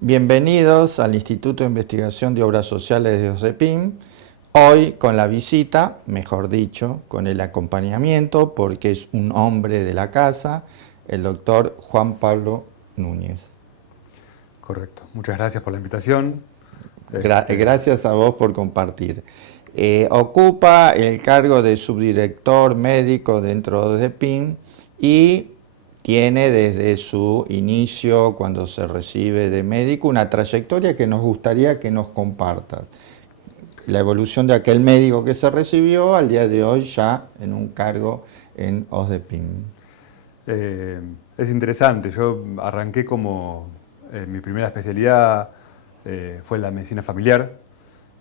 Bienvenidos al Instituto de Investigación de Obras Sociales de OSDEPIM. Hoy con la visita, mejor dicho, con el acompañamiento, porque es un hombre de la casa, el doctor Juan Pablo Núñez. Correcto. Muchas gracias por la invitación. Gracias a vos por compartir. Ocupa el cargo de subdirector médico dentro de OSDEPIM y tiene desde su inicio, cuando se recibe de médico, una trayectoria que nos gustaría que nos compartas. La evolución de aquel médico que se recibió al día de hoy ya en un cargo en OSDEPIM. Es interesante. Yo arranqué como mi primera especialidad fue en la medicina familiar,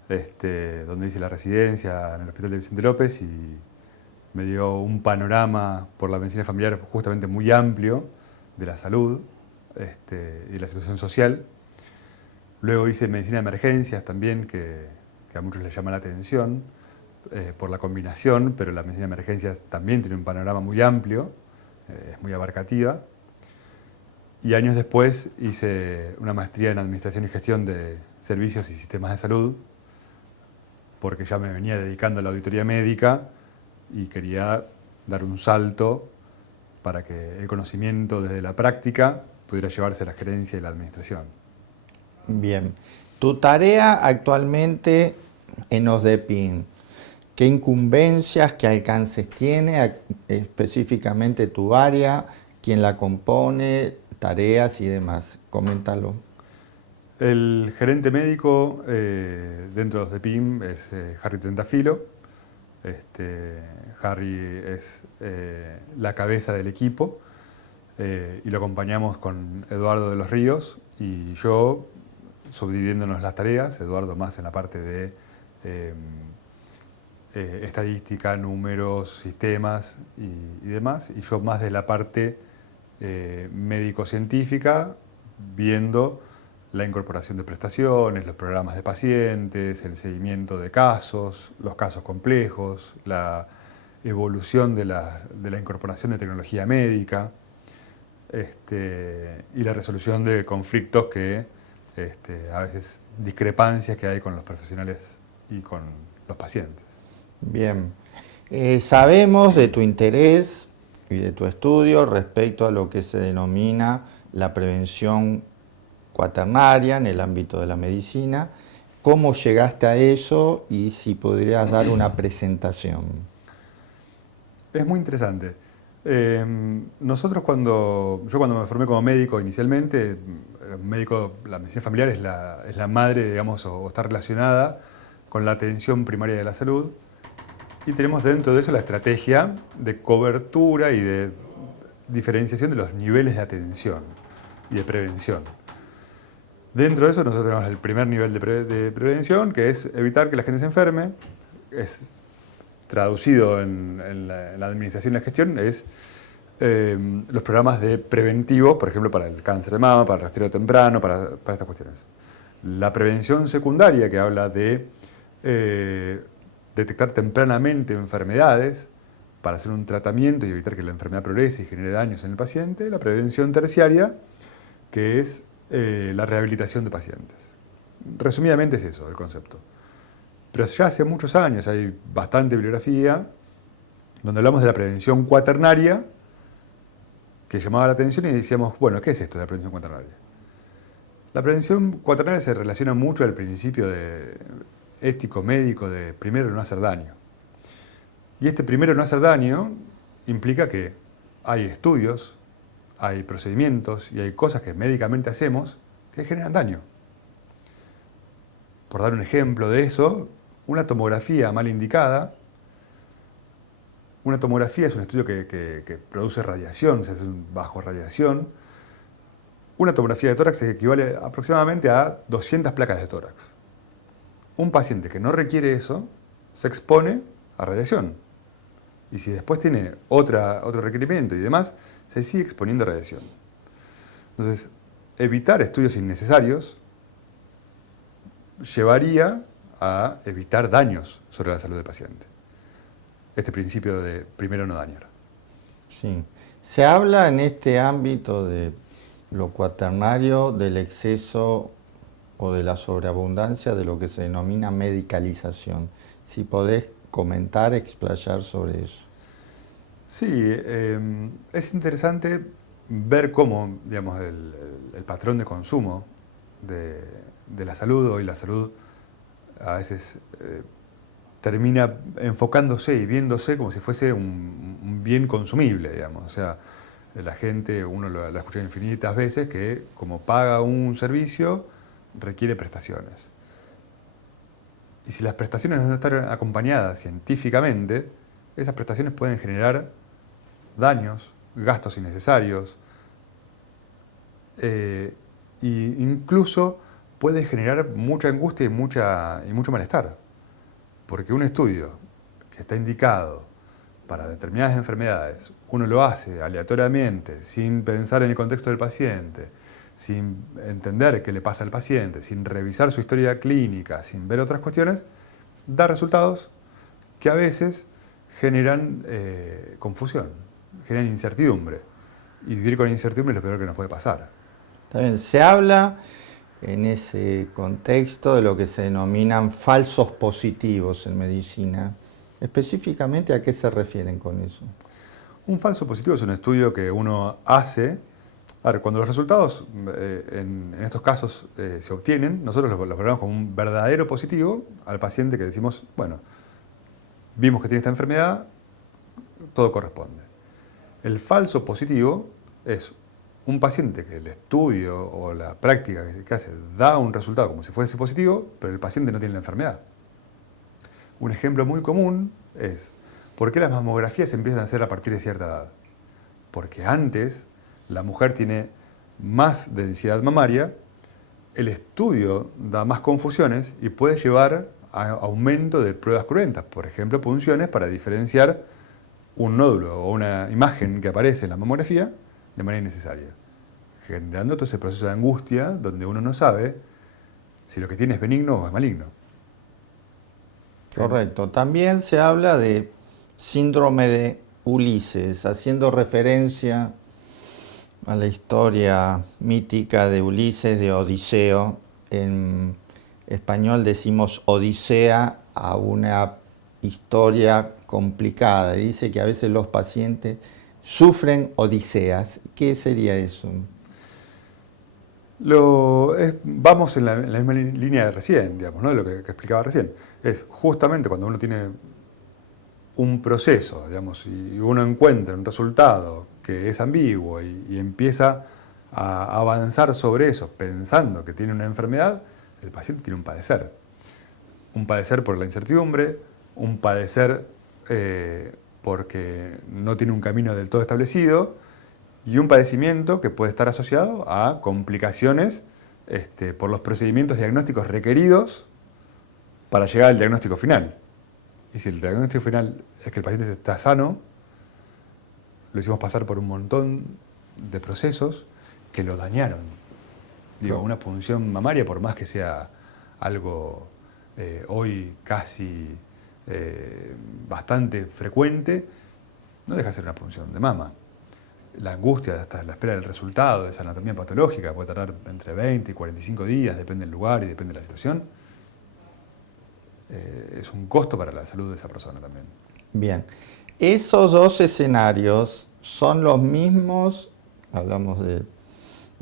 donde hice la residencia en el Hospital de Vicente López y me dio un panorama por la medicina familiar justamente muy amplio de la salud y de la situación social. Luego hice medicina de emergencias también, que a muchos les llama la atención por la combinación, pero la medicina de emergencias también tiene un panorama muy amplio, es muy abarcativa. Y años después hice una maestría en Administración y Gestión de Servicios y Sistemas de Salud, porque ya me venía dedicando a la auditoría médica y quería dar un salto para que el conocimiento desde la práctica pudiera llevarse a la gerencia y la administración. Bien. Tu tarea actualmente en OSDEPIM, ¿qué incumbencias, qué alcances tiene específicamente tu área, quién la compone, tareas y demás? Coméntalo. El gerente médico dentro de OSDEPIM es Harry Trentafilo. Harry es la cabeza del equipo y lo acompañamos con Eduardo de los Ríos y yo subdividiéndonos las tareas, Eduardo más en la parte de estadística, números, sistemas y demás, y yo más de la parte médico-científica, viendo la incorporación de prestaciones, los programas de pacientes, el seguimiento de casos, los casos complejos, la evolución de la incorporación de tecnología médica y la resolución de conflictos que a veces discrepancias que hay con los profesionales y con los pacientes. Bien. Sabemos de tu interés y de tu estudio respecto a lo que se denomina la prevención cuaternaria en el ámbito de la medicina. ¿Cómo llegaste a eso y si podrías dar una presentación? Es muy interesante. Yo cuando me formé como médico inicialmente, la medicina familiar es la madre, digamos, o está relacionada con la atención primaria de la salud. Y tenemos dentro de eso la estrategia de cobertura y de diferenciación de los niveles de atención y de prevención. Dentro de eso nosotros tenemos el primer nivel de prevención, que es evitar que la gente se enferme. Es traducido en la administración y la gestión, es los programas de preventivo, por ejemplo, para el cáncer de mama, para el rastreo temprano, para estas cuestiones. La prevención secundaria, que habla de detectar tempranamente enfermedades para hacer un tratamiento y evitar que la enfermedad progrese y genere daños en el paciente. La prevención terciaria, que es la rehabilitación de pacientes. Resumidamente es eso el concepto. Pero ya hace muchos años hay bastante bibliografía donde hablamos de la prevención cuaternaria, que llamaba la atención y decíamos, bueno, ¿qué es esto de la prevención cuaternaria? La prevención cuaternaria se relaciona mucho al principio ético médico de primero no hacer daño. Y este primero no hacer daño implica que hay estudios, hay procedimientos y hay cosas que médicamente hacemos que generan daño. Por dar un ejemplo de eso, una tomografía mal indicada. Una tomografía es un estudio que produce radiación, se hace bajo radiación. Una tomografía de tórax equivale aproximadamente a 200 placas de tórax. Un paciente que no requiere eso se expone a radiación. Y si después tiene otro requerimiento y demás, se sigue exponiendo a radiación. Entonces, evitar estudios innecesarios llevaría a evitar daños sobre la salud del paciente. Este principio de primero no dañar. Sí. Se habla en este ámbito de lo cuaternario del exceso o de la sobreabundancia de lo que se denomina medicalización. Si podés comentar, explayar sobre eso. Sí, es interesante ver cómo, digamos, el patrón de consumo de la salud, hoy la salud a veces termina enfocándose y viéndose como si fuese un bien consumible, digamos. O sea, la gente, uno lo ha escuchado infinitas veces, que como paga un servicio, requiere prestaciones. Y si las prestaciones no están acompañadas científicamente, esas prestaciones pueden generar daños, gastos innecesarios, e incluso puede generar mucha angustia y mucho malestar. Porque un estudio que está indicado para determinadas enfermedades, uno lo hace aleatoriamente, sin pensar en el contexto del paciente, sin entender qué le pasa al paciente, sin revisar su historia clínica, sin ver otras cuestiones, da resultados que a veces generan confusión, generan incertidumbre. Y vivir con incertidumbre es lo peor que nos puede pasar. También se habla en ese contexto de lo que se denominan falsos positivos en medicina. Específicamente, ¿a qué se refieren con eso? Un falso positivo es un estudio que uno hace. A ver, cuando los resultados en estos casos se obtienen, nosotros los valoramos como un verdadero positivo al paciente, que decimos, bueno, vimos que tiene esta enfermedad, todo corresponde. El falso positivo es un paciente que el estudio o la práctica que hace da un resultado como si fuese positivo, pero el paciente no tiene la enfermedad. Un ejemplo muy común es, ¿por qué las mamografías se empiezan a hacer a partir de cierta edad? Porque antes la mujer tiene más densidad mamaria, el estudio da más confusiones y puede llevar a aumento de pruebas cruentas, por ejemplo, punciones para diferenciar un nódulo o una imagen que aparece en la mamografía de manera innecesaria, generando todo ese proceso de angustia donde uno no sabe si lo que tiene es benigno o es maligno. Correcto. También se habla de síndrome de Ulises, haciendo referencia a la historia mítica de Ulises, de Odiseo. En español decimos Odisea a una historia complicada. Dice que a veces los pacientes sufren odiseas. ¿Qué sería eso? Vamos en la misma línea de recién, digamos, ¿no? De lo que explicaba recién. Es justamente cuando uno tiene un proceso, digamos, y uno encuentra un resultado que es ambiguo y empieza a avanzar sobre eso pensando que tiene una enfermedad, el paciente tiene un padecer. Un padecer por la incertidumbre, un padecer porque no tiene un camino del todo establecido, y un padecimiento que puede estar asociado a complicaciones por los procedimientos diagnósticos requeridos para llegar al diagnóstico final. Y si el diagnóstico final es que el paciente está sano, lo hicimos pasar por un montón de procesos que lo dañaron. Digo, una punción mamaria, por más que sea algo hoy casi bastante frecuente, no deja de ser una punción de mama. La angustia hasta la espera del resultado de esa anatomía patológica puede tardar entre 20 y 45 días, depende del lugar y depende de la situación. Es un costo para la salud de esa persona también. Bien, esos dos escenarios son los mismos, hablamos de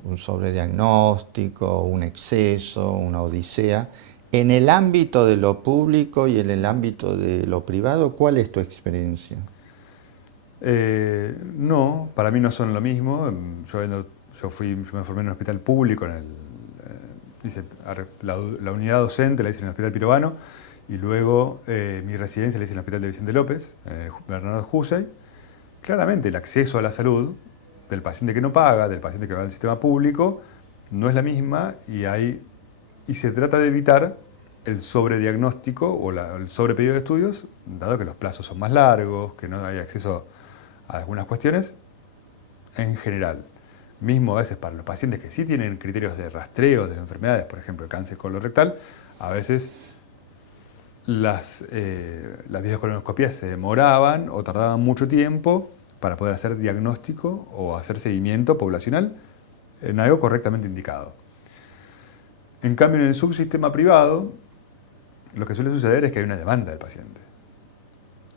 un sobrediagnóstico, un exceso, una odisea. En el ámbito de lo público y en el ámbito de lo privado, ¿cuál es tu experiencia? No, para mí no son lo mismo. Yo me formé en un hospital público, hice la unidad docente la hice en el Hospital Pirovano, y luego mi residencia la hice en el Hospital de Vicente López, Bernardo Husey. Claramente el acceso a la salud del paciente que no paga, del paciente que va al sistema público, no es la misma, y se trata de evitar el sobrediagnóstico o el sobrepedido de estudios, dado que los plazos son más largos, que no hay acceso a algunas cuestiones en general. Mismo a veces para los pacientes que sí tienen criterios de rastreo de enfermedades, por ejemplo el cáncer colorectal, a veces las videocolonoscopías se demoraban o tardaban mucho tiempo para poder hacer diagnóstico o hacer seguimiento poblacional en algo correctamente indicado. En cambio, en el subsistema privado, lo que suele suceder es que hay una demanda del paciente.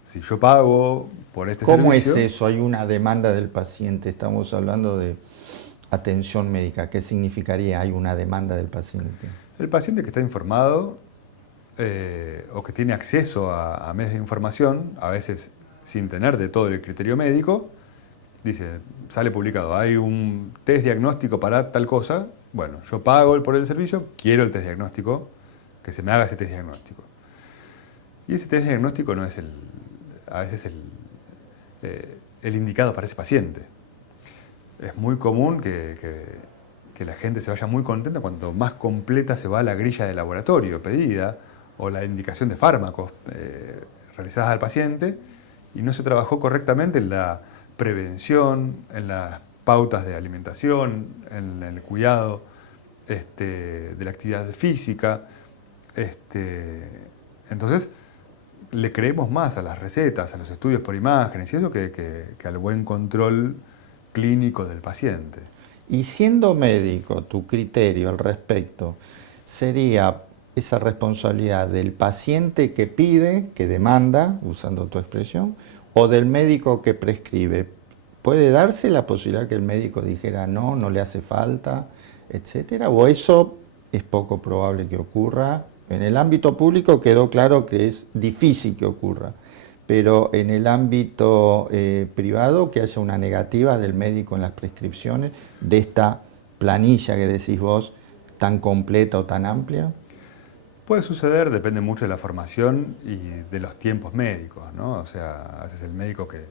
Si yo pago por este ¿Cómo servicio... es eso? Hay una demanda del paciente. Estamos hablando de atención médica. ¿Qué significaría hay una demanda del paciente? El paciente que está informado o que tiene acceso a medios de información, a veces sin tener de todo el criterio médico, dice, sale publicado, hay un test diagnóstico para tal cosa, bueno, yo pago por el servicio, quiero el test diagnóstico, que se me haga ese test diagnóstico. Y ese test diagnóstico no es a veces el indicado para ese paciente. Es muy común que la gente se vaya muy contenta cuanto más completa se va la grilla de laboratorio pedida o la indicación de fármacos realizadas al paciente y no se trabajó correctamente en la prevención, en las pautas de alimentación, en el cuidado de la actividad física. Entonces, le creemos más a las recetas, a los estudios por imágenes y eso que al buen control clínico del paciente. Y siendo médico, tu criterio al respecto sería esa responsabilidad del paciente que pide, que demanda, usando tu expresión, o del médico que prescribe. ¿Puede darse la posibilidad que el médico dijera no, no le hace falta, etcétera? ¿O eso es poco probable que ocurra? En el ámbito público quedó claro que es difícil que ocurra, pero en el ámbito privado, que haya una negativa del médico en las prescripciones de esta planilla que decís vos, tan completa o tan amplia. Puede suceder, depende mucho de la formación y de los tiempos médicos, ¿no? O sea, a veces el médico que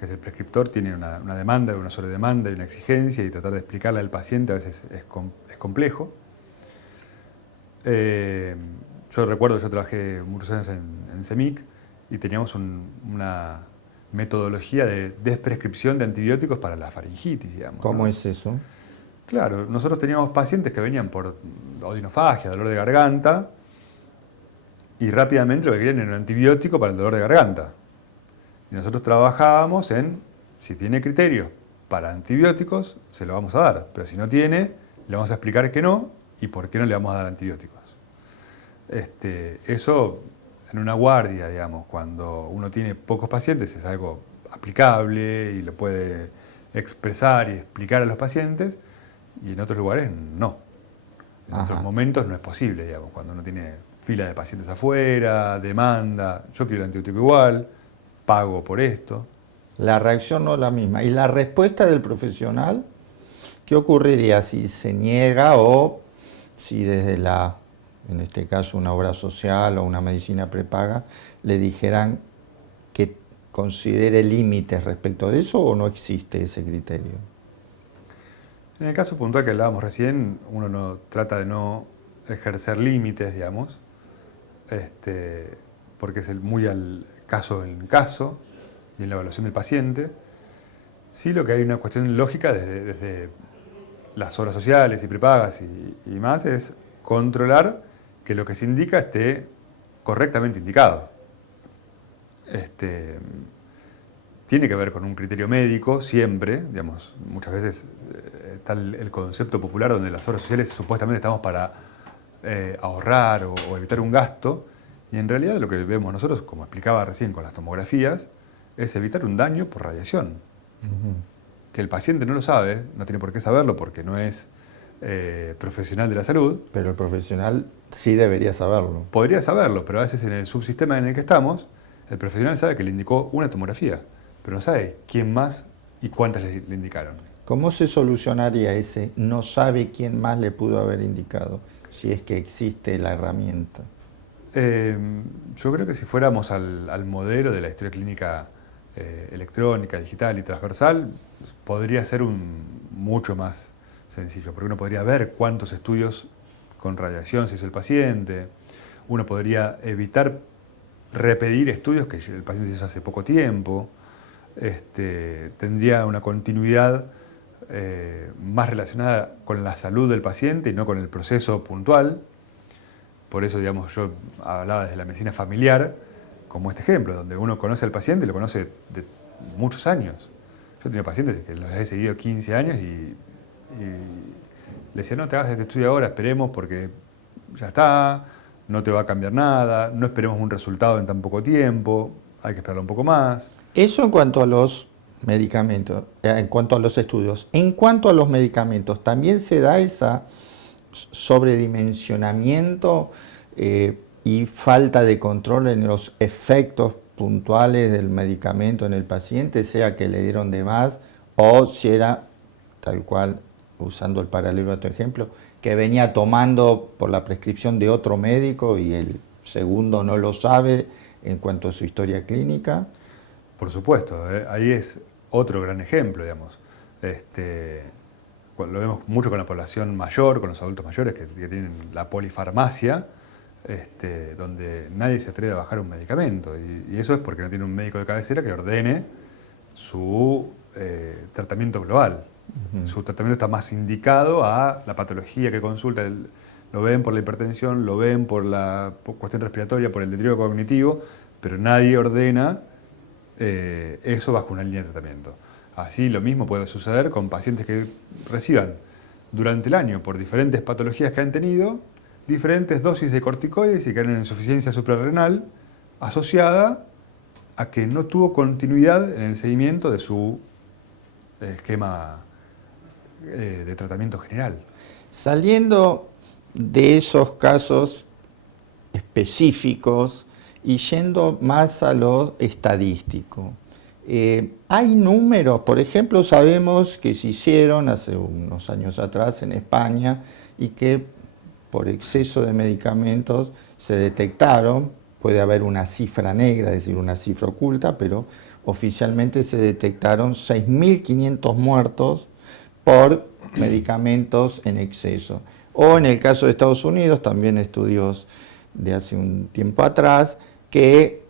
es el prescriptor tiene una demanda, una sobredemanda y una exigencia y tratar de explicarle al paciente a veces es complejo. Yo recuerdo, yo trabajé muchos años en CEMIC y teníamos una metodología de desprescripción de antibióticos para la faringitis, digamos. ¿Cómo ¿no? es eso? Claro, nosotros teníamos pacientes que venían por odinofagia, dolor de garganta, y rápidamente lo que querían era un antibiótico para el dolor de garganta. Y nosotros trabajábamos en, si tiene criterios para antibióticos, se lo vamos a dar, pero si no tiene, le vamos a explicar que no y por qué no le vamos a dar antibióticos. Eso en una guardia, digamos, cuando uno tiene pocos pacientes es algo aplicable y lo puede expresar y explicar a los pacientes, y en otros lugares no. En otros momentos no es posible, digamos, cuando uno tiene fila de pacientes afuera, demanda, yo quiero el antibiótico igual, pago por esto. La reacción no es la misma. ¿Y la respuesta del profesional? ¿Qué ocurriría si se niega o si desde en este caso una obra social o una medicina prepaga, le dijeran que considere límites respecto de eso o no existe ese criterio? En el caso puntual que hablábamos recién, uno no trata de no ejercer límites, digamos, porque es muy al caso en caso y en la evaluación del paciente. Sí, lo que hay una cuestión lógica desde las obras sociales y prepagas y más es controlar que lo que se indica esté correctamente indicado. Tiene que ver con un criterio médico siempre, digamos, muchas veces está el concepto popular donde las obras sociales supuestamente estamos para ahorrar o evitar un gasto, y en realidad lo que vemos nosotros, como explicaba recién con las tomografías, es evitar un daño por radiación. Que el paciente no lo sabe, no tiene por qué saberlo porque no es profesional de la salud. Pero el profesional sí debería saberlo. Podría saberlo, pero a veces en el subsistema en el que estamos, el profesional sabe que le indicó una tomografía, pero no sabe quién más y cuántas le indicaron. ¿Cómo se solucionaría ese no sabe quién más le pudo haber indicado, si es que existe la herramienta? Yo creo que si fuéramos al modelo de la historia clínica electrónica, digital y transversal, podría ser mucho más sencillo, porque uno podría ver cuántos estudios con radiación se hizo el paciente, uno podría evitar repetir estudios que el paciente se hizo hace poco tiempo, tendría una continuidad más relacionada con la salud del paciente y no con el proceso puntual. Por eso, digamos, yo hablaba desde la medicina familiar, como este ejemplo, donde uno conoce al paciente y lo conoce de muchos años. Yo tenía pacientes que los he seguido 15 años y le decía, no te hagas este estudio ahora, esperemos porque ya está, no te va a cambiar nada, no esperemos un resultado en tan poco tiempo, hay que esperar un poco más. Eso en cuanto a los medicamentos, en cuanto a los estudios. En cuanto a los medicamentos, también se da ese sobredimensionamiento y falta de control en los efectos puntuales del medicamento en el paciente, sea que le dieron de más o si era tal cual, usando el paralelo a tu ejemplo, que venía tomando por la prescripción de otro médico y el segundo no lo sabe en cuanto a su historia clínica. Por supuesto, ahí es otro gran ejemplo, digamos. Lo vemos mucho con la población mayor, con los adultos mayores que tienen la polifarmacia, donde nadie se atreve a bajar un medicamento. Y eso es porque no tiene un médico de cabecera que ordene su tratamiento global. Su tratamiento está más indicado a la patología que consulta. Lo ven por la hipertensión, lo ven por la cuestión respiratoria, por el deterioro cognitivo, pero nadie ordena eso bajo una línea de tratamiento. Así lo mismo puede suceder con pacientes que reciban durante el año, por diferentes patologías que han tenido, diferentes dosis de corticoides y que han en insuficiencia suprarrenal asociada a que no tuvo continuidad en el seguimiento de su esquema de tratamiento general. Saliendo de esos casos específicos y yendo más a lo estadístico, hay números, por ejemplo, sabemos que se hicieron hace unos años atrás en España y que por exceso de medicamentos se detectaron, puede haber una cifra negra, es decir, una cifra oculta, pero oficialmente se detectaron 6.500 muertos por medicamentos en exceso. O en el caso de Estados Unidos, también estudios de hace un tiempo atrás, que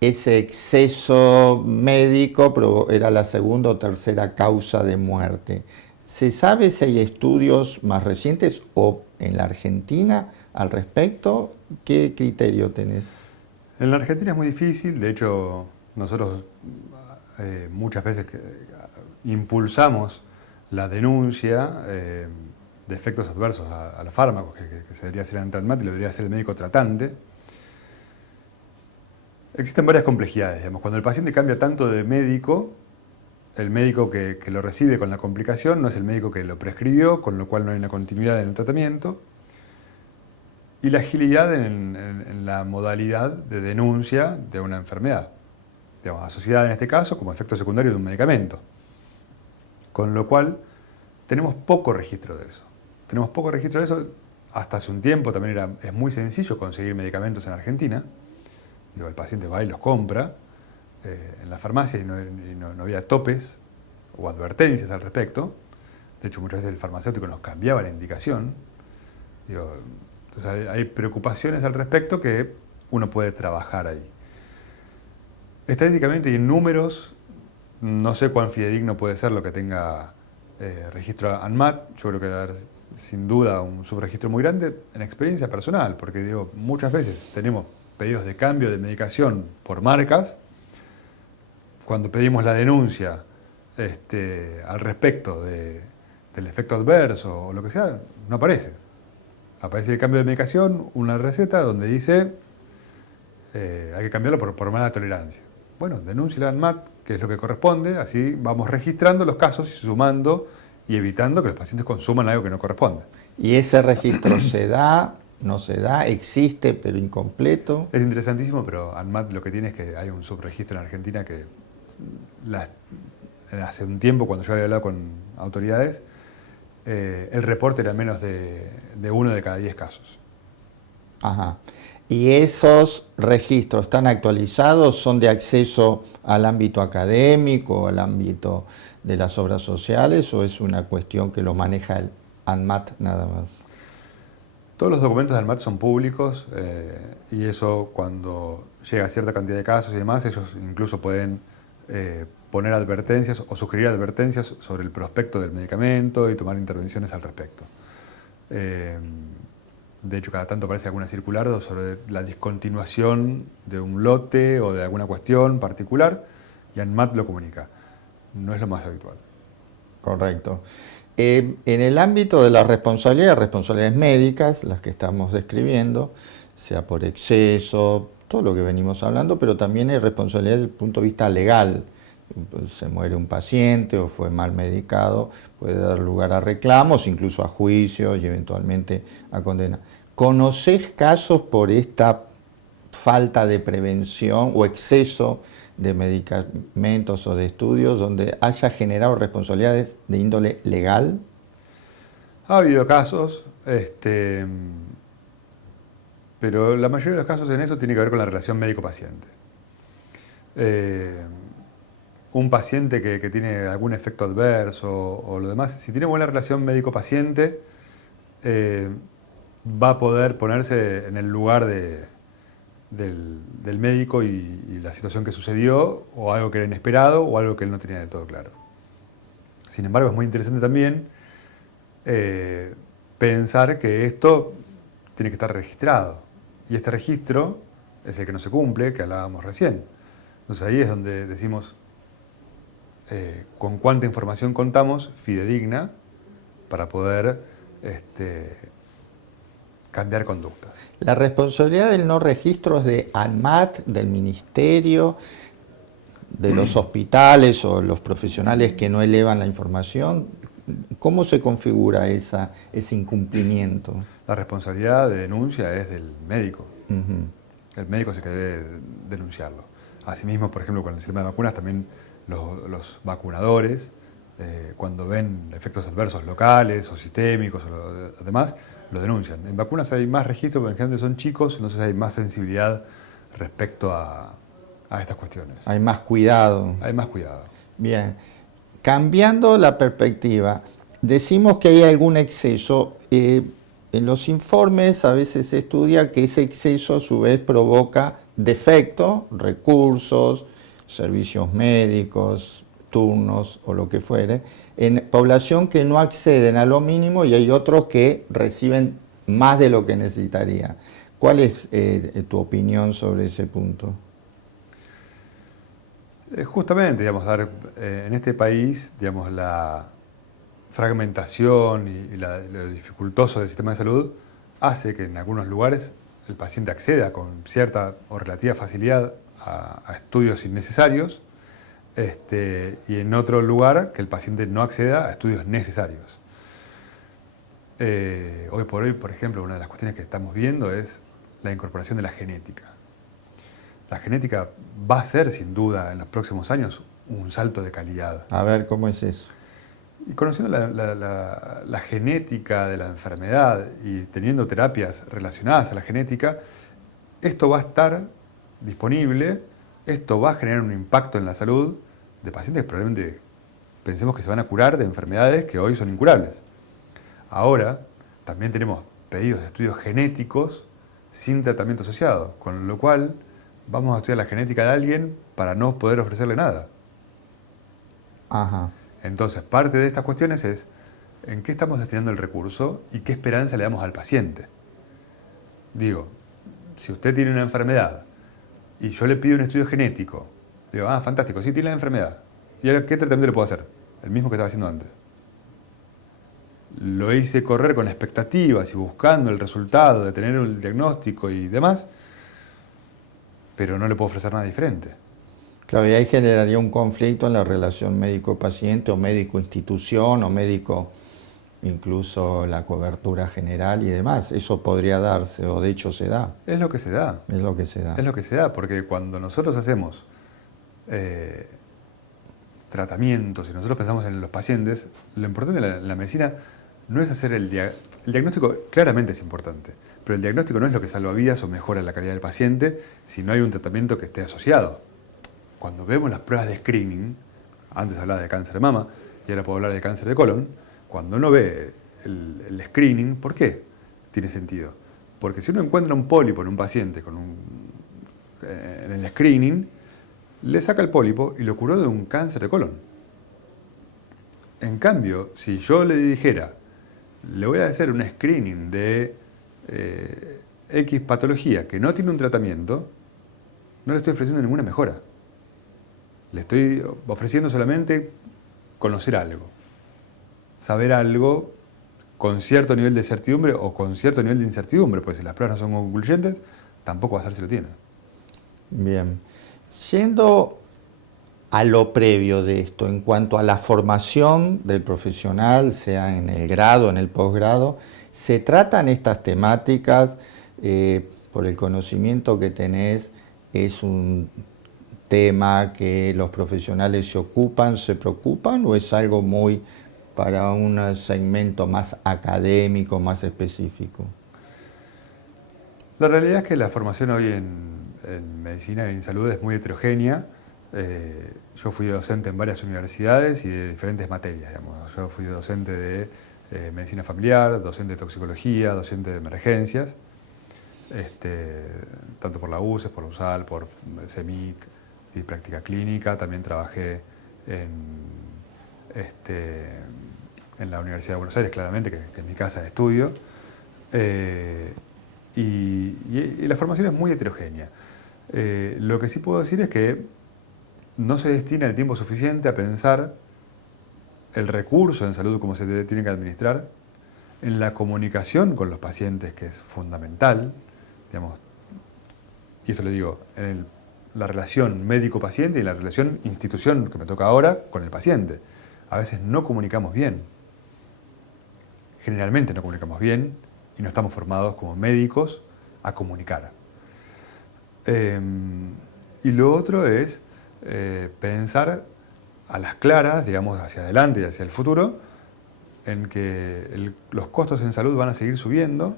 ese exceso médico era la segunda o tercera causa de muerte. ¿Se sabe si hay estudios más recientes o en la Argentina al respecto? ¿Qué criterio tenés? En la Argentina es muy difícil, de hecho nosotros muchas veces impulsamos la denuncia de efectos adversos a los fármacos, que se debería hacer en ANMAT y lo debería hacer el médico tratante. Existen varias complejidades, digamos. Cuando el paciente cambia tanto de médico, el médico que lo recibe con la complicación no es el médico que lo prescribió, con lo cual no hay una continuidad en el tratamiento. Y la agilidad en la modalidad de denuncia de una enfermedad, digamos, asociada en este caso como efecto secundario de un medicamento. Con lo cual tenemos poco registro de eso. Tenemos poco registro de eso. Hasta hace un tiempo también es muy sencillo conseguir medicamentos en Argentina. El paciente va y los compra en la farmacia y no había topes o advertencias al respecto. De hecho, muchas veces el farmacéutico nos cambiaba la indicación. Entonces hay preocupaciones al respecto que uno puede trabajar ahí. Estadísticamente y en números, no sé cuán fidedigno puede ser lo que tenga registro ANMAT. Yo creo que debe haber sin duda un subregistro muy grande en experiencia personal, porque muchas veces tenemos pedidos de cambio de medicación por marcas. Cuando pedimos la denuncia al respecto del efecto adverso o lo que sea, no aparece. Aparece el cambio de medicación, una receta donde dice hay que cambiarlo por mala tolerancia. Bueno, denuncia la ANMAT, que es lo que corresponde, así vamos registrando los casos y sumando y evitando que los pacientes consuman algo que no corresponde. ¿Y ese registro se da? ¿No se da? ¿Existe pero incompleto? Es interesantísimo, pero ANMAT lo que tiene es que hay un subregistro en Argentina que hace un tiempo, cuando yo había hablado con autoridades, el reporte era menos de 1 de cada 10 casos. Ajá. ¿Y esos registros están actualizados? ¿Son de acceso al ámbito académico, al ámbito de las obras sociales, o es una cuestión que lo maneja el ANMAT nada más? Todos los documentos de ANMAT son públicos y eso, cuando llega a cierta cantidad de casos y demás, ellos incluso pueden poner advertencias o sugerir advertencias sobre el prospecto del medicamento y tomar intervenciones al respecto. De hecho, cada tanto aparece alguna circular sobre la discontinuación de un lote o de alguna cuestión particular y ANMAT lo comunica. No es lo más habitual. Correcto. En el ámbito de las responsabilidades médicas, las que estamos describiendo, sea por exceso, todo lo que venimos hablando, pero también hay responsabilidad desde el punto de vista legal. Se muere un paciente o fue mal medicado, puede dar lugar a reclamos, incluso a juicios y eventualmente a condena. ¿Conocés casos por esta falta de prevención o exceso de medicamentos o de estudios donde haya generado responsabilidades de índole legal? Ha habido casos, pero la mayoría de los casos en eso tiene que ver con la relación médico-paciente. Un paciente que tiene algún efecto adverso o lo demás, si tiene buena relación médico-paciente, va a poder ponerse en el lugar del médico y la situación que sucedió, o algo que era inesperado, o algo que él no tenía del todo claro. Sin embargo, es muy interesante también pensar que esto tiene que estar registrado. Y este registro es el que no se cumple, que hablábamos recién. Entonces ahí es donde decimos con cuánta información contamos, fidedigna, para poder cambiar conductas. La responsabilidad del no registro es de ANMAT, del ministerio, de los hospitales o los profesionales que no elevan la información. ¿Cómo se configura ese incumplimiento? La responsabilidad de denuncia es del médico. Uh-huh. El médico es el que debe denunciarlo. Asimismo, por ejemplo, con el sistema de vacunas, también los vacunadores, cuando ven efectos adversos locales o sistémicos o lo demás, lo denuncian. En vacunas hay más registro, porque en general son chicos, entonces hay más sensibilidad respecto a estas cuestiones. Hay más cuidado. Hay más cuidado. Bien. Cambiando la perspectiva, decimos que hay algún exceso. En los informes a veces se estudia que ese exceso a su vez provoca defecto, recursos, servicios médicos, turnos o lo que fuere, en población que no acceden a lo mínimo y hay otros que reciben más de lo que necesitaría. ¿Cuál es tu opinión sobre ese punto? Justamente, digamos, en este país, digamos, la fragmentación y lo dificultoso del sistema de salud hace que en algunos lugares el paciente acceda con cierta o relativa facilidad a estudios innecesarios, y en otro lugar que el paciente no acceda a estudios necesarios. Hoy por hoy, por ejemplo, una de las cuestiones que estamos viendo es la incorporación de la genética. La genética va a ser, sin duda, en los próximos años, un salto de calidad. A ver, ¿cómo es eso? Y conociendo la genética de la enfermedad y teniendo terapias relacionadas a la genética, esto va a estar disponible, esto va a generar un impacto en la salud de pacientes que probablemente pensemos que se van a curar de enfermedades que hoy son incurables. Ahora, también tenemos pedidos de estudios genéticos sin tratamiento asociado, con lo cual vamos a estudiar la genética de alguien para no poder ofrecerle nada. Ajá. Entonces, parte de estas cuestiones es en qué estamos destinando el recurso y qué esperanza le damos al paciente. Digo, si usted tiene una enfermedad y yo le pido un estudio genético, digo, fantástico, sí tiene la enfermedad. ¿Y ahora qué tratamiento le puedo hacer? El mismo que estaba haciendo antes. Lo hice correr con expectativas y buscando el resultado de tener el diagnóstico y demás, pero no le puedo ofrecer nada diferente. Claro, y ahí generaría un conflicto en la relación médico-paciente o médico-institución o médico, incluso la cobertura general y demás. Eso podría darse, o de hecho se da. Es lo que se da. Es lo que se da. Es lo que se da, porque cuando nosotros hacemos tratamientos y nosotros pensamos en los pacientes, lo importante en la medicina no es hacer el diagnóstico, claramente es importante, pero el diagnóstico no es lo que salva vidas o mejora la calidad del paciente si no hay un tratamiento que esté asociado. Cuando vemos las pruebas de screening, antes hablaba de cáncer de mama y ahora puedo hablar de cáncer de colon, cuando uno ve el screening, ¿por qué tiene sentido? Porque si uno encuentra un pólipo en un paciente en el screening, le saca el pólipo y lo curó de un cáncer de colon. En cambio, si yo le dijera, le voy a hacer un screening de X patología que no tiene un tratamiento, no le estoy ofreciendo ninguna mejora. Le estoy ofreciendo solamente conocer algo. saber algo con cierto nivel de certidumbre o con cierto nivel de incertidumbre, pues si las pruebas no son concluyentes, tampoco va a ser si lo tiene. Bien. Yendo a lo previo de esto, en cuanto a la formación del profesional, sea en el grado, en el posgrado, ¿se tratan estas temáticas por el conocimiento que tenés? ¿Es un tema que los profesionales se ocupan, se preocupan, o es algo muy para un segmento más académico, más específico? La realidad es que la formación hoy en medicina y en salud es muy heterogénea. Yo fui docente en varias universidades y de diferentes materias, digamos. Yo fui docente de medicina familiar, docente de toxicología, docente de emergencias, tanto por la UCES, por la USAL, por CEMIC y práctica clínica. También trabajé en la Universidad de Buenos Aires, claramente, que es mi casa de estudio. Y la formación es muy heterogénea. Lo que sí puedo decir es que no se destina el tiempo suficiente a pensar el recurso en salud, cómo se tiene que administrar, en la comunicación con los pacientes, que es fundamental, digamos, y eso lo digo, en la relación médico-paciente y la relación institución, que me toca ahora, con el paciente. A veces no comunicamos bien. Generalmente no comunicamos bien y no estamos formados como médicos a comunicar. Y lo otro es pensar a las claras, digamos, hacia adelante y hacia el futuro, en que los costos en salud van a seguir subiendo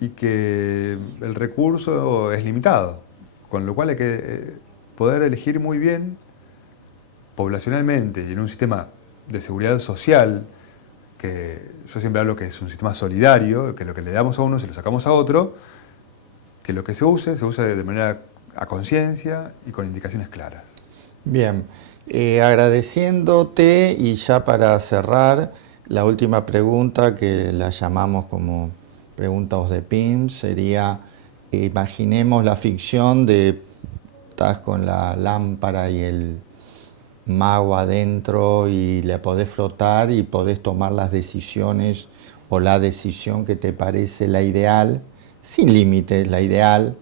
y que el recurso es limitado, con lo cual hay que poder elegir muy bien poblacionalmente y en un sistema de seguridad social, que yo siempre hablo que es un sistema solidario, que lo que le damos a uno se lo sacamos a otro, que lo que se use de manera a conciencia y con indicaciones claras. Bien, agradeciéndote, y ya para cerrar, la última pregunta, que la llamamos como preguntas de PIM, sería: imaginemos la ficción de estás con la lámpara y el mago adentro y le podés frotar y podés tomar las decisiones o la decisión que te parece la ideal, sin límites, la ideal,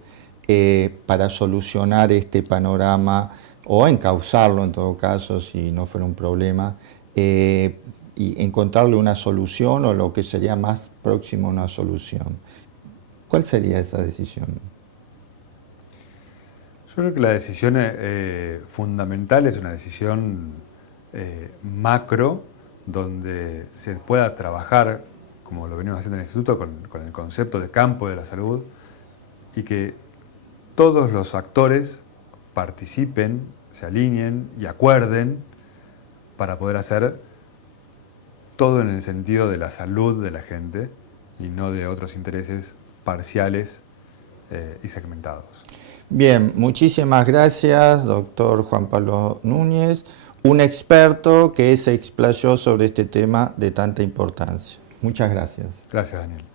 para solucionar este panorama o encauzarlo en todo caso, si no fuera un problema, y encontrarle una solución o lo que sería más próximo a una solución. ¿Cuál sería esa decisión? Yo creo que la decisión fundamental es una decisión macro, donde se pueda trabajar, como lo venimos haciendo en el instituto, con el concepto de campo de la salud, y que todos los actores participen, se alineen y acuerden para poder hacer todo en el sentido de la salud de la gente y no de otros intereses parciales y segmentados. Bien, muchísimas gracias, doctor Juan Pablo Núñez, un experto que se explayó sobre este tema de tanta importancia. Muchas gracias. Gracias, Daniel.